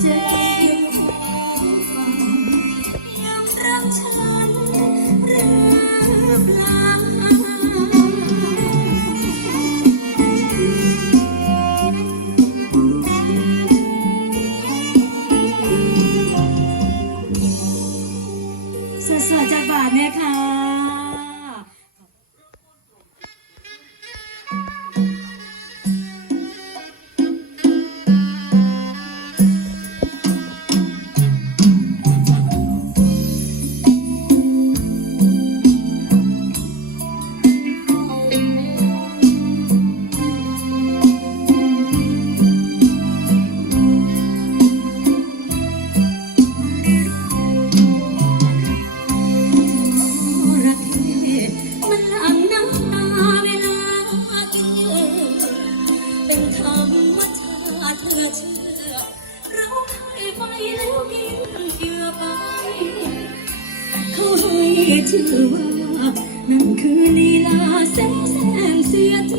ใจยังคงฟังยังรักฉันหรือเปล่าสวยๆจากบาทเนี่ยค่ะเธอเชื่อเราให้ไปแล้วกินเหยื่อไปเขาให้ชื่อว่านั่นคือลีลาแสนเสียใจ